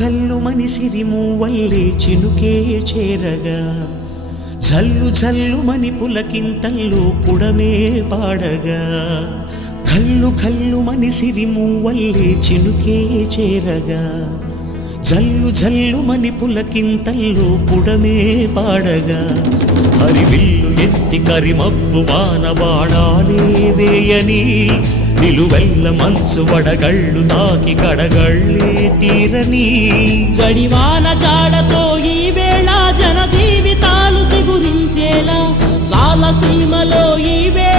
కల్లు మని సిరిమూవల్లే చినుకే చేరగా జల్లు జల్లు మని పులకింతల్లో పుడమే పాడగా కల్లు కల్లు మని సిరిమూవల్లే చినుకే చేరగా జల్లు జల్లు మని పులకింతల్లో పుడమే పాడగా హరివిల్లు ఎత్తి కరిమబ్బు వాన బాణాలే వేయని నిలువెల్ల మంచు వడగళ్ళు తాకి కడగళ్ళే తీరని జడివాన జాడతో ఈ వేళ జన జీవితాలు చిగురించేలా రాలసీమలో ఈ వేళ